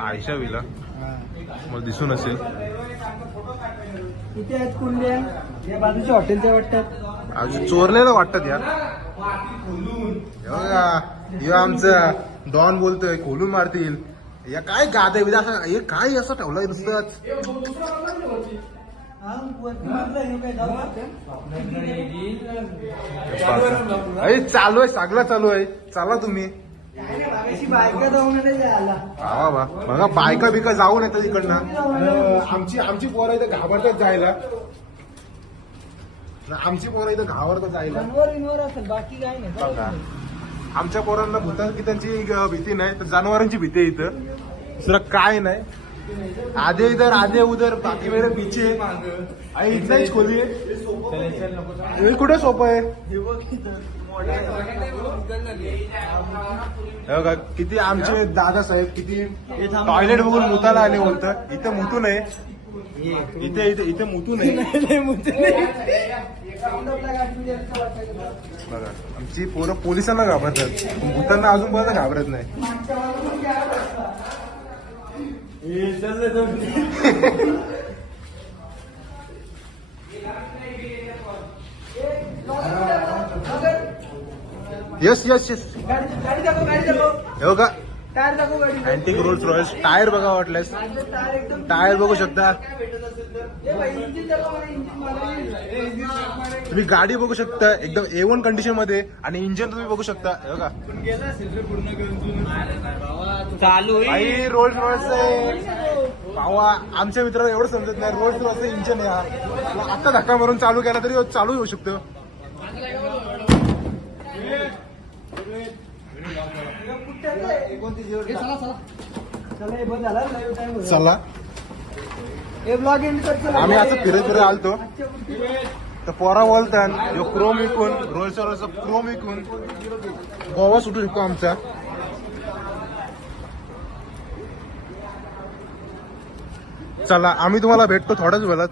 Ayesha villa मला दिसून असेल. किती आहेत कुंड्या या बाजूच्या हॉटेलच्या वाटतात. अजून चोरलेलं वाटतात यार. हे आमचं डॉन बोलतोय खोलून मारतील. या काय गाद आहे असं हे काय असं ठेवलंय नुसतंच. चालू आहे सगळं चालू आहे. चला तुम्ही बायका जाऊन बघा बायका बिका जाऊन येतात इकडनं. आमची पोरं इथं घाबरतात जायला. आमची पोरं इथं घाबरतात जायला. असेल बाकी काय नाही. आमच्या पोरांना भूतांची भीती नाही तर जनावरांची भीती आहे इथं. दुसरं काय नाही. आधे इधर आधे उधर बाकी वेळे पीछे इथनाच खोली आहे. कुठे सोपं आहे. किती आमचे दादा साहेब किती टॉयलेट बघून मुताला आले बोलतात. इथे मुतू नये. इथे इथे इथे मुतू नये. बघा आमची पोरं पोलिसांना घाबरतात भूतांना अजून पर्यंत घाबरत नाही. यस यस यस हे बघा अँटिक रोल्स रॉयल्स टायर बघा वाटल्यास. टायर बघू शकता तुम्ही. गाडी बघू शकता एकदम A1 कंडिशन मध्ये आणि इंजिन तुम्ही बघू शकता. हे बघा चालू आई रोल्स रॉयल्स आहे भावा. आमच्या मित्राला एवढं समजत नाही रोल्स रॉयल्स इंजिन आहे. आता धक्का मारून चालू केला तरी चालू होऊ शकतो. चला आम्ही आता फिरत फिरत आलतो तर पोरा बोलतात यो क्रोम विकून रोल्स रॉयल्सचा क्रोम विकून गोवा सुटू शकतो आमचा. चला आम्ही तुम्हाला भेटतो थोड्याच वेळात.